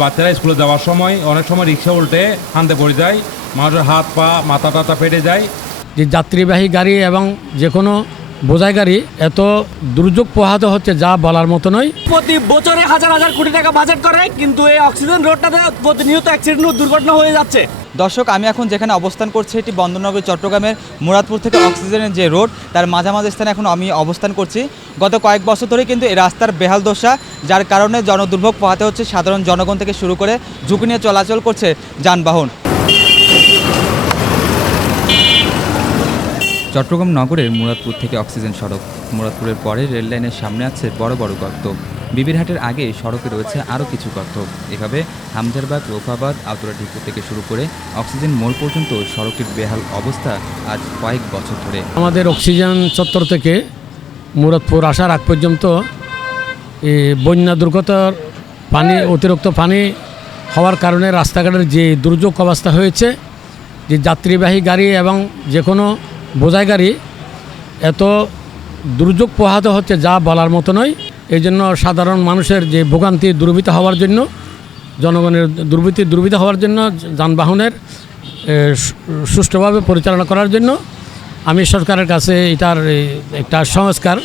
বাচ্চারা স্কুলে যাওয়ার সময় অনেক সময় রিক্সা উল্টে হানতে পড়ে যায়। মানুষের হাত পা, মাথা টাথা ফেটে যায়। যে যাত্রীবাহী গাড়ি এবং যে কোনো বোঝাই গাড়ি এত দুর্যোগ পোহাত হচ্ছে যা বলার মতো নয়। প্রতি বছরে হাজার হাজার কোটি টাকা বাজেট করে কিন্তু এই অক্সিজেন রোডটাতে প্রতিনিয়ত অ্যাক্সিডেন্ট দুর্ঘটনা হয়ে যাচ্ছে। দর্শক আমি এখন যেখানে অবস্থান করছি এটি বন্দরনগর চট্টগ্রামের মুরাদপুর থেকে অক্সিজেনের যে রোড তার মাঝামাঝি স্থানে এখন আমি অবস্থান করছি। গত কয়েক বছর ধরে কিন্তু এই রাস্তার বেহাল দশা যার কারণে জনদুর্ভোগ পোহাতে হচ্ছে সাধারণ জনগণ থেকে শুরু করে ঝুঁকি নিয়ে চলাচল করছে যানবাহন। চট্টগ্রাম নগরের মুরাদপুর থেকে অক্সিজেন সড়ক। মুরাদপুরের পরে রেল লাইনের সামনে আছে বড় বড় গর্ত। বিবিরহাটের আগে সড়কে রয়েছে আরও কিছু গর্ত। এভাবে হামজারবাগ, রোফাবাদ আউতরা ডিপো থেকে শুরু করে অক্সিজেন মোড় পর্যন্ত সড়কটির বেহাল অবস্থা আজ কয়েক বছর ধরে। আমাদের অক্সিজেন চত্বর থেকে মুরাদপুর আসার আগ পর্যন্ত বন্যা দুর্গতর পানি, অতিরিক্ত পানি হওয়ার কারণে রাস্তাঘাটের যে দুর্যোগ অবস্থা হয়েছে, যে যাত্রীবাহী গাড়ি এবং যে কোনো বোঝাই গাড়ি এত দুর্যোগ পোহাতে হচ্ছে যা বলার মতো নয়। এই জন্য সাধারণ মানুষের যে ভোগান্তি দুর্বৃত হওয়ার জন্য, জনগণের দুর্বৃত্তি দুর্বৃত হওয়ার জন্য, যানবাহনের সুষ্ঠুভাবে পরিচালনা করার জন্য আমি সরকারের কাছে এটার একটা সংস্কার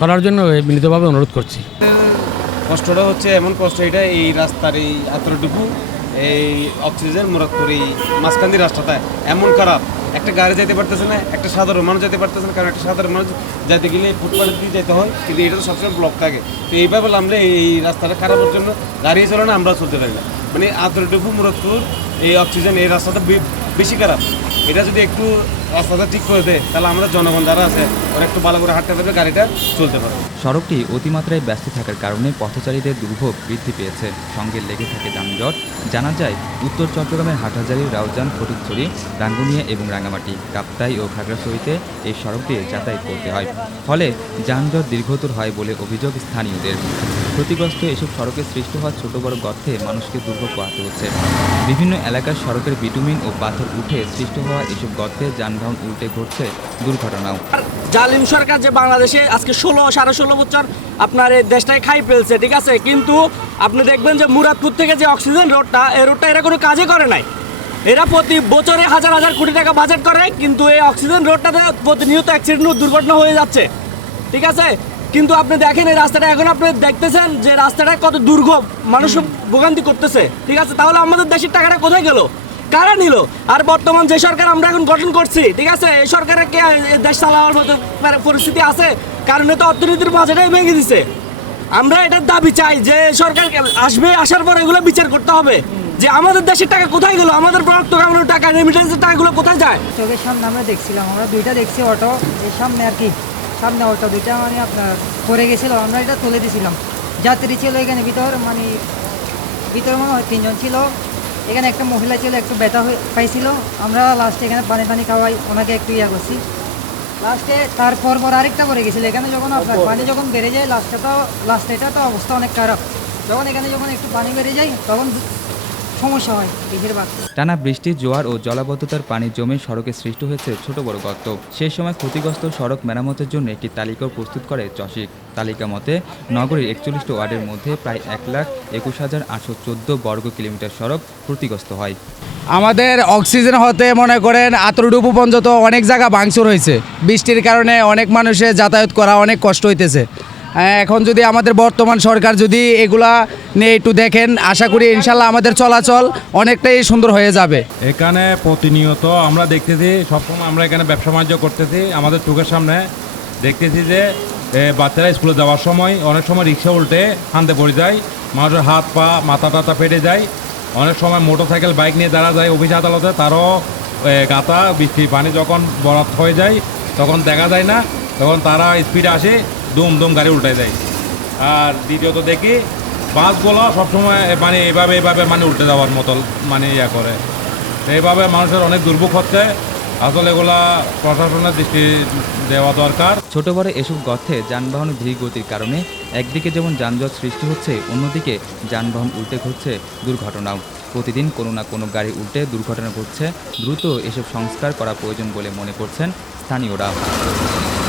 করার জন্য মিলিতভাবে অনুরোধ করছি। কষ্টটা হচ্ছে এমন কষ্ট, এটা এই রাস্তার এই এতটুকু এই অক্সিজেন মুরাদপুর এই মাঝখান দিয়ে রাস্তাটা এমন খারাপ। একটা গাড়ি যেতে পারতেছে না, একটা সাধারণ মানুষ যেতে পারতেছে না, কারণ একটা সাধারণ মানুষ যেতে গেলে ফুটপাথ দিয়ে যেতে হয়, কিন্তু এটা তো সবসময় ব্লক থাকে। তো এইভাবে নামলে এই রাস্তাটা খারাপের জন্য গাড়ি চলে না, আমরাও চলতে পারি না। মানে আতরডুফু মুরাদপুর এই অক্সিজেন এই রাস্তাটা বেশি খারাপ। এটা যদি একটু রাস্তাটা ঠিক করে দেয় তাহলে আমরা জনগণ যারা আছে, ওরা একটু ভালো করে হাঁটতে পারবে, গাড়িটা চলতে পারবে। সড়কটি অতিমাত্রায় ব্যস্ত থাকার কারণে পথচারীদের দুর্ভোগ বৃদ্ধি পেয়েছে। সঙ্গে লেগে থাকে যানজট। জানা যায়, উত্তর চট্টগ্রামের হাটহাজারি, রাউজান, ফটিকছড়ি, রাঙ্গুনিয়া এবং রাঙামাটি কাপ্তাই ও খাগড়াছড়িতে এই সড়ক দিয়ে যাতায়াত করতে হয়। ফলে যানজট দীর্ঘতর হয় বলে অভিযোগ স্থানীয়দের। ক্ষতিগ্রস্ত এসব সড়কে সৃষ্টি হওয়া ছোট বড় গর্তে মানুষকে দুর্ভোগ পোহাতে হচ্ছে। বিভিন্ন এলাকার সড়কের বিটুমিন ও পাথর উঠে সৃষ্টি হওয়া এসব গর্তে যানবাহন উল্টে ঘটছে দুর্ঘটনাও। জালিম সরকার যে বাংলাদেশে আজকে ষোলো সাড়ে ষোলো বছর আপনার এই দেশটাকে খাই ফেলছে ঠিক আছে? কিন্তু আপনি দেখবেন যে মুরাদপুর থেকে যে অক্সিজেন রোডটা এই রোডটা এরা কোনো কাজে করে নাই। এরা প্রতি বছরে হাজার হাজার কোটি টাকা বাজেট করে কিন্তু এই অক্সিজেন রোডটাতে প্রতিনিয়ত অ্যাক্সিডেন্ট দুর্ঘটনা হয়ে যাচ্ছে। ঠিক আছে? কিন্তু আপনি দেখেন এই রাস্তাটা এখন আপনি দেখতেছেন যে রাস্তাটা কত দুর্গম মানুষ ভোগান্তি করতেছে। ঠিক আছে? তাহলে আমাদের দেশের টাকাটা কোথায় গেল? কারা নিল? আর বর্তমান যে সরকার আমরা এখন গঠন করছি, ঠিক আছে? এই সরকারের কে দেশ চালানোর মতো পরিস্থিতি আছে? কারণে তো অর্থনীতির বাজেটাই ভেঙে দিছে। আমরা এটার দাবি চাই যে সরকার আসবে, আসার পর এগুলো বিচার করতে হবে। যে আমাদের দেশের টাকা কোথায় গেল? আমাদের রক্ত কামানোর টাকা রেমিটেন্সের টাকাগুলো কোথায় যায়? চোখের সামনে আমরা দেখছিলাম, আমরা দুইটা দেখছি অটো, এর সামনে আর কি? সামনে অটো দুইটা মানে আপনার পড়ে গেছিল, আমরা এটা তুলে দিয়েছিলাম যাত্রী ছিল এখানে, ভিতর মানে ভিতরে মনে হয় তিনজন ছিল। এখানে একটা মহিলা ছিল একটু ব্যথা হয়ে পাইছিল। আমরা লাস্টে এখানে পানি পানি খাওয়াই ওনাকে একটু ইয়া করছি। লাস্টে তারপর পর আরেকটা পরে গেছিল। এখানে যখন আপনার পানি যখন বেড়ে যায় লাস্টে তো লাস্টে এটা তো অবস্থা অনেক খারাপ। যখন এখানে যখন একটু পানি বেড়ে যায় তখন সমস্যা হয় টানা বৃষ্টি জোয়ার ও জলাবদ্ধতার পানি জমে সড়কে সৃষ্টি হয়েছে ছোট বড় গর্ত। সেই সময় ক্ষতিগ্রস্ত সড়ক মেরামতের জন্য একটি তালিকাও প্রস্তুত করে চসিক তালিকা মতে নগরীর একচল্লিশটি ওয়ার্ডের মধ্যে প্রায় এক লাখ একুশ হাজার আটশো চোদ্দ বর্গ কিলোমিটার সড়ক ক্ষতিগ্রস্ত হয়। আমাদের অক্সিজেন হতে মনে করেন আতরডুবু পর্যন্ত অনেক জায়গা ভাঙচুর হয়েছে। বৃষ্টির কারণে অনেক মানুষের যাতায়াত করা অনেক কষ্ট হইতেছে। এখন যদি আমাদের বর্তমান সরকার যদি এগুলা নিয়ে একটু দেখেন, আশা করি ইনশাল্লাহ আমাদের চলাচল অনেকটাই সুন্দর হয়ে যাবে। এখানে প্রতিনিয়ত আমরা দেখতেছি, সবসময় আমরা এখানে ব্যবসা বাণিজ্য করতেছি, আমাদের চোখের সামনে দেখতেছি যে বাচ্চারা স্কুলে যাওয়ার সময় অনেক সময় রিক্সা উল্টে হানতে পড়ে যায়, মানুষের হাত পা, মাথা টাথা ফেটে যায়, অনেক সময় মোটর সাইকেল বাইক নিয়ে যারা যায় অফিস আদালতে, তারও গাতা বৃষ্টি পানি যখন বরাত হয়ে যায়, তখন দেখা যায় না, তখন তারা স্পিডে আসে দুম দুম গাড়ি উল্টে দেয়। আর দ্বিতীয়ত দেখি, বাসগুলো সবসময় মানে এভাবে এভাবে মানে উল্টে যাওয়ার মতো মানে ইয়া করে। এইভাবে মানুষের অনেক দুর্ভোগ হচ্ছে। আসলে এগুলা প্রশাসনের দৃষ্টি দেওয়া দরকার। ছোট বড় এসব গর্তে যানবাহনের ধীর গতির কারণে একদিকে যেমন যানজট সৃষ্টি হচ্ছে, অন্যদিকে যানবাহন উল্টে ঘটছে দুর্ঘটনাও। প্রতিদিন কোনো না কোনো গাড়ি উল্টে দুর্ঘটনা ঘটছে। দ্রুত এসব সংস্কার করা প্রয়োজন বলে মনে করছেন স্থানীয়রা।